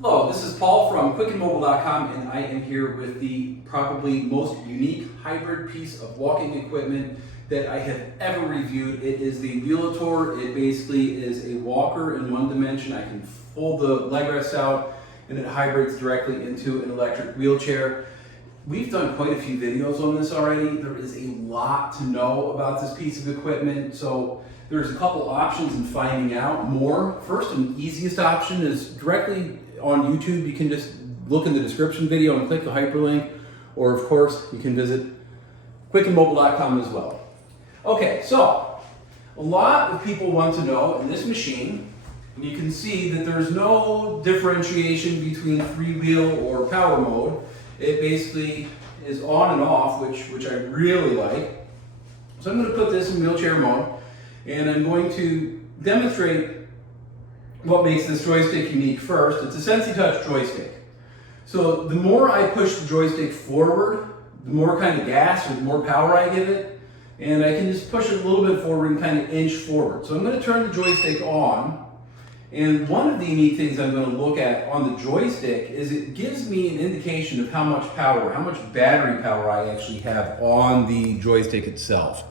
Hello, this is Paul from quickandmobile.com, and I am here with the probably most unique hybrid piece of walking equipment that I have ever reviewed. It is the Wheelator. It basically is a walker in one dimension. I can fold the leg rests out and it hybrids directly into an electric wheelchair. We've done quite a few videos on this already. There is a lot to know about this piece of equipment, so there's a couple options in finding out more. First and easiest option is directly on YouTube. You can just look in the description video and click the hyperlink, or of course you can visit quickandmobile.com as well. Okay, so a lot of people want to know in this machine, and you can see that there's no differentiation between freewheel or power mode. It basically is on and off, which I really like. So I'm going to put this in wheelchair mode, and I'm going to demonstrate what makes this joystick unique first. It's a SensiTouch joystick. So the more I push the joystick forward, the more kind of gas or the more power I give it, and I can just push it a little bit forward and kind of inch forward. So I'm going to turn the joystick on. And one of the unique things I'm going to look at on the joystick is it gives me an indication of how much power, how much battery power I actually have on the joystick itself.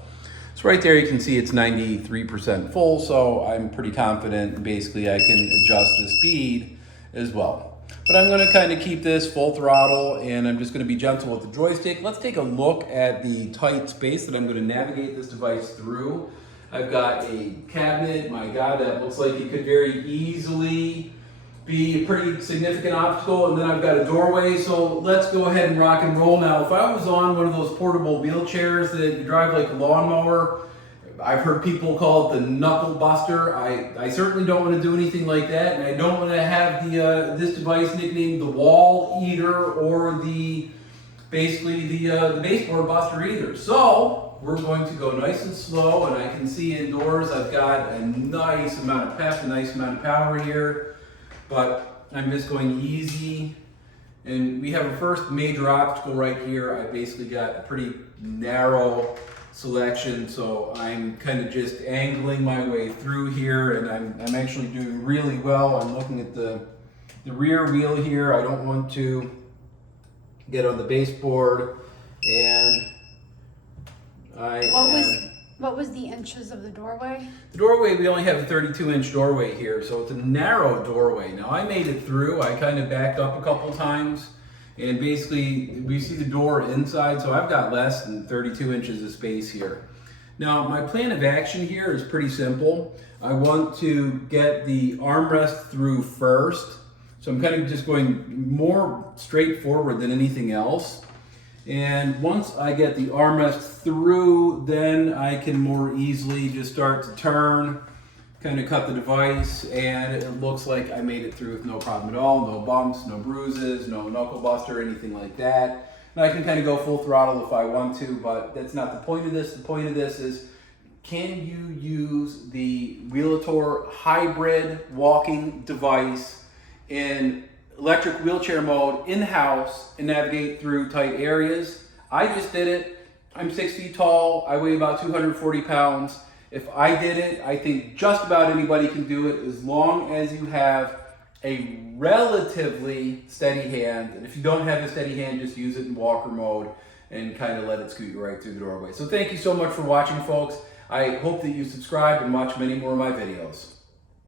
So right there you can see it's 93% full, so I'm pretty confident basically I can adjust the speed as well. But I'm going to kind of keep this full throttle, and I'm just going to be gentle with the joystick. Let's take a look at the tight space that I'm going to navigate this device through. I've got a cabinet, my God, that looks like it could very easily be a pretty significant obstacle, and then I've got a doorway, so let's go ahead and rock and roll. Now, if I was on one of those portable wheelchairs that you drive like a lawnmower, I've heard people call it the knuckle buster. I certainly don't want to do anything like that, and I don't want to have this device nicknamed the wall eater or the baseboard buster either. So we're going to go nice and slow, and I can see indoors I've got a nice amount of pep, a nice amount of power here, but I'm just going easy. And we have a first major obstacle right here. I basically got a pretty narrow selection, so I'm kind of just angling my way through here, and I'm actually doing really well. I'm looking at the rear wheel here. I don't want to get on the baseboard, and what was the inches of the doorway? The doorway, we only have a 32-inch doorway here, so it's a narrow doorway. Now I made it through. I kind of backed up a couple times, and basically we see the door inside, so I've got less than 32 inches of space here. Now my plan of action here is pretty simple. I want to get the armrest through first, so I'm kind of just going more straightforward than anything else. And once I get the armrest through, then I can more easily just start to turn, kind of cut the device, and it looks like I made it through with no problem at all. No bumps, no bruises, no knuckle buster, anything like that. And I can kind of go full throttle if I want to, but that's not the point of this. The point of this is, can you use the Wheelator hybrid walking device in electric wheelchair mode in-house and navigate through tight areas? I just did it. I'm 6 feet tall. I weigh about 240 pounds. If I did it, I think just about anybody can do it as long as you have a relatively steady hand. And if you don't have a steady hand, just use it in walker mode and kind of let it scoot you right through the doorway. So thank you so much for watching, folks. I hope that you subscribe and watch many more of my videos.